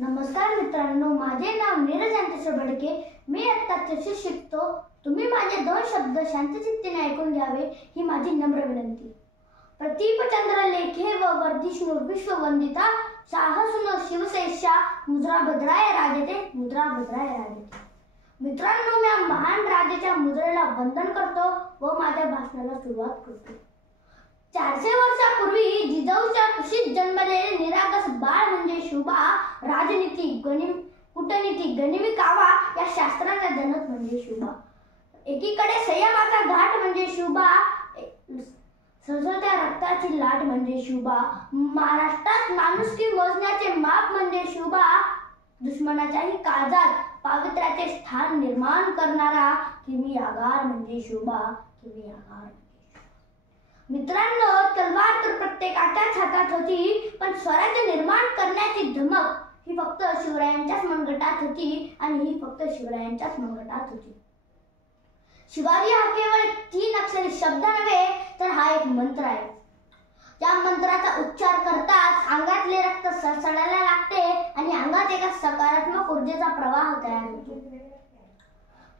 नमस्कार मित्रांनो, माझे नाव नीरज अंतेश्वर भडके. मी आता चषक शिकतो. तुम्ही माझे 2 शब्द शांतचित्ताने ऐकून घ्यावे ही माझी नम्र विनंती. प्रतीपचंद्र लेखे व वर्धिष्णु विश्ववंदिता साहसुनो शिवसेशा मुद्रा भद्राय राजते मुद्रा भद्राय राजते. मित्रांनो, मी महान राजाच्या मुद्रेला वंदन करतो व माझ्या भाषणाला सुरुवात करतो. 400 वर्षापूर्वी जिजाऊच्या कुशीत जन्मलेले निरागस बाळ म्हणजे शुभा. राजनीती कूटनीती गनिमी कावा या शास्त्राचा जनक म्हणजे शुभा. एकीकडे संयमाचा घाट म्हणजे शुभा, सळसळत्या रक्ताची लाट म्हणजे शुभा. महाराष्ट्रात माणुसकी मोजण्याचे माप म्हणजे शुभा. दुश्मनाच्याही काळजात पावित्र्याचे स्थान निर्माण करणारा किमी आगार म्हणजे शुभा, किमी आगार. मित्रांनो, तलवार तर प्रत्येकाच्याच हातात होती, पण स्वराज्य निर्माण करण्याची धमक ही फक्त शिवरायांच्याच मनगटात होती आणि ही फक्त शिवरायांच्याच मनगटात होती. शिवाजी हा केवळ 3 अक्षरी शब्द नव्हे, तर हा एक मंत्र आहे. या मंत्राचा उच्चार करताच अंगातले रक्त सळसळायला लागते आणि अंगात एका सकारात्मक ऊर्जेचा प्रवाह तयार होतो.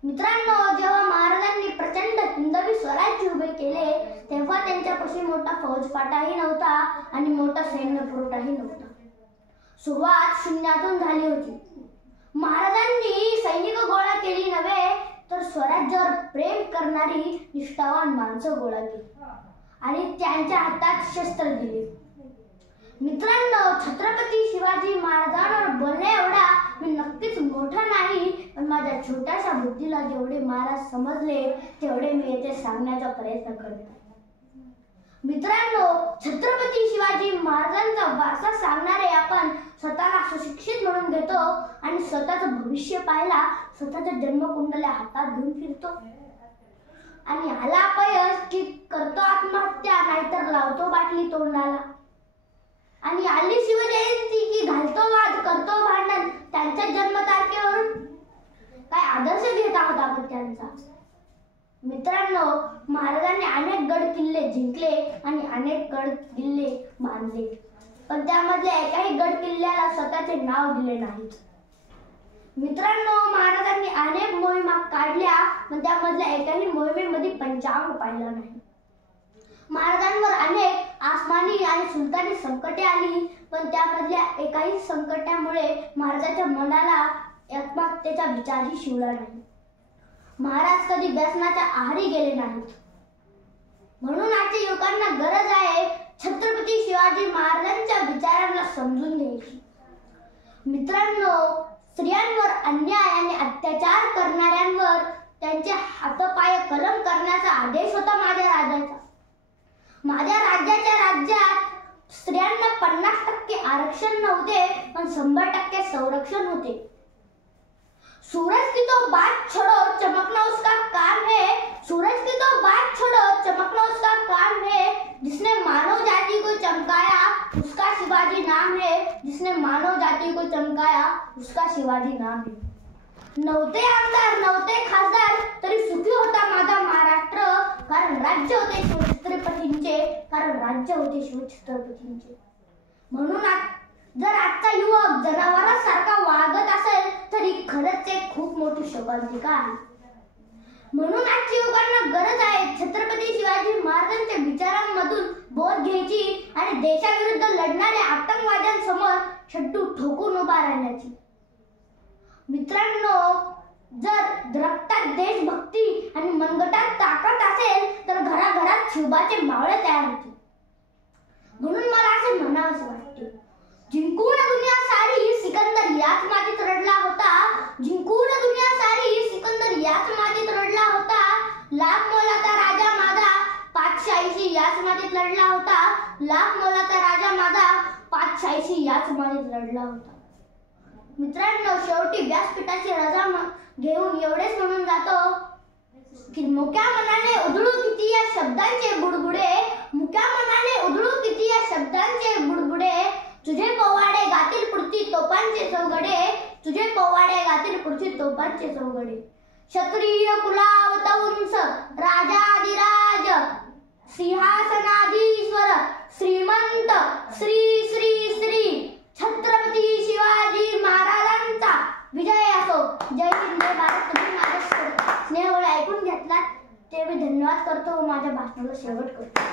मित्रांनो, जेव्हा महाराजांनी प्रचंड हिंदवी स्वराज्य उभे केले, तेव्हा त्यांच्यापाशी मोठा फौजफाटाही नव्हता आणि मोठा सैन्य पुरवठाही नव्हता. सुरुवात शून्यातून झाली होती. महाराजांनी सैनिक गोळा केली नव्हे, तर स्वराज्यावर प्रेम करणारी निष्ठावान माणसं गोळा केली आणि त्यांच्या हातात शस्त्र दिले. मित्रांनो, छत्रपती शिवाजी महाराजांवर बोलणे एवढा मी नक्कीच मोठा नाही, पण माझ्या छोट्याशा बुद्धीला जेवढे महाराज समजले तेवढे मी येथे सांगण्याचा प्रयत्न करते. मित्रांनो, छत्रपती शिवाजी महाराजांचा वारसा सांगणारे आपण स्वतःला सुशिक्षित म्हणून घेतो आणि स्वतःचं भविष्य पाहायला स्वतःच्या जन्मकुंडल्या हातात घेऊन फिरतो आणि आला अपयश की करतो आत्महत्या, नाहीतर लावतो बाटली तोंडाला. आणि आली शिवजयंती की घालतो वाद, करतो भांडण त्यांच्या जन्मतारखेवरून. काय आदर्श घेत आहोत आपण त्यांचा? मित्रांनो, महाराजांनी अनेक गड किल्ले जिंकले आणि अनेक गड किल्ले बांधले, पण त्यामधल्या एकाही गड किल्ल्याला स्वतःचे नाव दिले नाही. मित्रांनो, महाराजांनी अनेक मोहिमा काढल्या, पण त्यामधल्या एकाही मोहिमेमध्ये पंचांग पाहिला नाही. महाराजांवर अनेक आसमानी आणि सुलतानी संकटे आली, पण त्यामधल्या एकाही संकटामुळे महाराजांच्या मनाला आत्महत्येचा विचारही शिवला नाही. महाराज कधी व्यसनाच्या आहारी गेले नाहीत. म्हणून आजच्या युवकांना गरज आहे छत्रपती शिवाजी महाराजांच्या विचारांना समजून घ्यायची. मित्रांनो, स्त्रियांवर अन्याय आणि अत्याचार करणाऱ्यांवर त्यांचे हातपाय कलम करण्याचा आदेश होता माझ्या राजाचा. माझ्या राज्यात स्त्रियांना 50% आरक्षण नव्हते, पण 100% संरक्षण होते. सूरज की तो बात छोड़ो, चमकना उसका काम है. सूरज की तो बात छोड़ो, चमकना उसका काम है. जिसने मानव जाति को चमकाया उसका शिवाजी नाम है. जिसने मानव जाति को चमकाया उसका शिवाजी नाम है. नव्हते आमदार, नव्हते खासदार, तरी सुखी होता माझा महाराष्ट्र, कारण राज्य होते शिवछत्रपतींचे, कारण राज्य होते शिवछत्रपतींचे. म्हणून जर आजचा युवक जनावरांसारखा वागत असेल तरी खरंच एक खूप मोठी शोकांतिका आहे. म्हणून आजच्या युवकांना गरज आहे छत्रपती शिवाजी महाराजांच्या विचारांमधून बोध घ्यायची आणि देशाविरुद्ध लढणाऱ्या आतंकवाद्यांसमोर छड्डू ठोकून उभा राहण्याची. मित्रांनो, जर रक्तात देशभक्ती आणि मनगटात ताकद असेल तर घराघरात शिवबाचे मावळे तयार होते. म्हणून मला असे म्हणावंसे वाटते, जिंकून दुनिया सारी सिकंदर याच मातीत रडला होता. जिंकून दुनिया सारी सिकंदर याच मातीत रडला होता. लाख मोलाचा राजा माझा पातशाहीशी याच मातीत लढला होता. लाख मोलाचा राजा माझा पातशाहीशी याच मातीत लढला होता. मित्रांनो, शेवटी व्यासपीठाची रजा घेऊन एवढेच म्हणून जातो की मुक्या मनाने उधळू किती या शब्दांचे बुडबुडे. मुक्या मनाने उधळू किती या शब्दांचे बुडबुडे. तुझे पोवाडे गातील पुढची तोफांचे चौघडे. तुझे पोवाडे गातील पुढची तोफांचे चौघडे. क्षत्रिय कुलावत उंच राजाधिराज सिंहासनाधीश्वर श्रीमंत श्री श्री श्री छत्रपती शिवाजी महाराज सुरुवात करतो व माझ्या भाषणाला शेवट करतो.